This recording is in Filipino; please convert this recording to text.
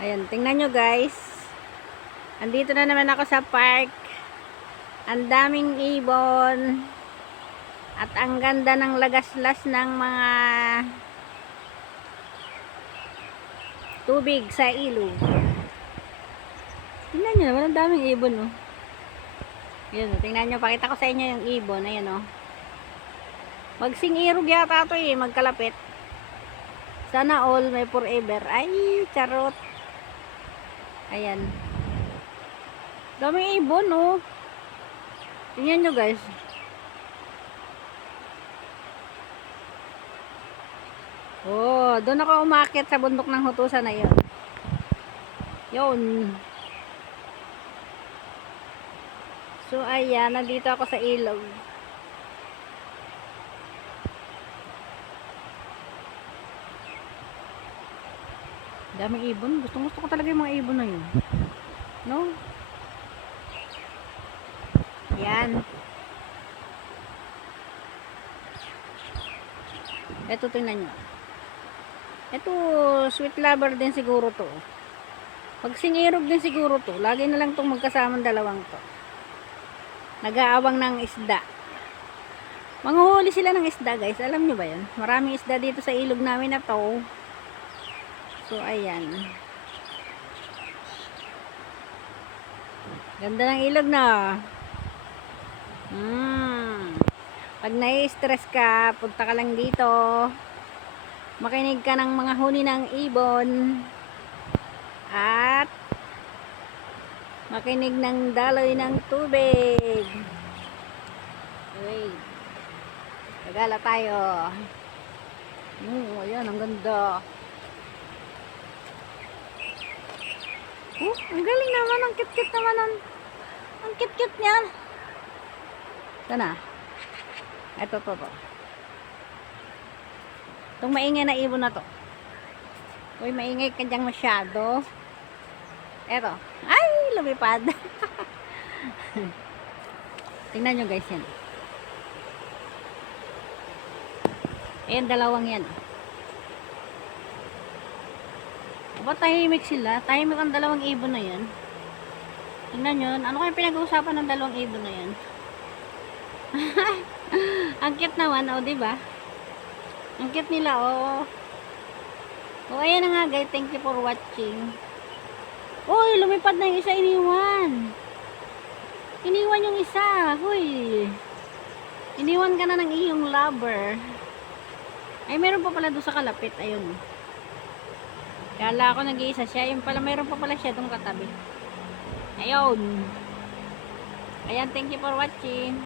Ayan, tingnan nyo guys. Andito na naman ako sa park. Ang daming ibon. At ang ganda ng lagaslas ng mga tubig sa ilog. Tingnan nyo naman, ang daming ibon, oh. Ayan, tingnan nyo, pakita ko sa inyo yung ibon. Ayan, oh. Magsing-irog yata ito, eh, magkalapit. Sana all may forever. Ay, charot. Ayan. Daming ibon, oh. Tingnan nyo, guys. Oh, doon ako umakyat sa bundok ng Hutusan na yun. Yun. So, ayan. Nandito ako sa ilog. Daming ibon. Gusto ko talaga yung mga ibon na yun. No? Yan. Ito, tingnan nyo. Ito, sweet lover din siguro to. Magsingirog din siguro to. Lagi na lang itong magkasamang dalawang to. Nag-aawang ng isda. Manghuhuli sila ng isda, guys. Alam nyo ba yan? Maraming isda dito sa ilog namin na to. So, ayan. Ganda ng ilog na. Pag nai-stress ka, punta ka lang dito. Makinig ka ng mga huni ng ibon. At makinig ng daloy ng tubig. Wait. Tagala tayo. Ayan, ang ganda. Ang galing naman. Ang cute-cute naman. Ang cute-cute niya. Sana. Ito, to. Itong maingay na ibon na to. Uy, maingay ka dyan masyado. Eto. Ay, lumipad. Tingnan nyo guys yan. Ayan, dalawang yan. Aba, tahimik sila. Tahimik ang dalawang ibon na yan. Tingnan nyo. Ano kaya pinag-uusapan ng dalawang ibon na yan? Ang cute naman, oh, diba? Ang cute nila, oh. Oh, ayan na nga guys. Thank you for watching. Uy, lumipad na yung isa, iniwan. Iniwan yung isa. Huy. Iniwan ka na ng iyong lover. Ay, meron pa pala doon sa kalapit. Ayun. Kala ko nag-iisa siya. Yung pala, meron pa pala siya doon katabi. Ayun. Ayan, thank you for watching.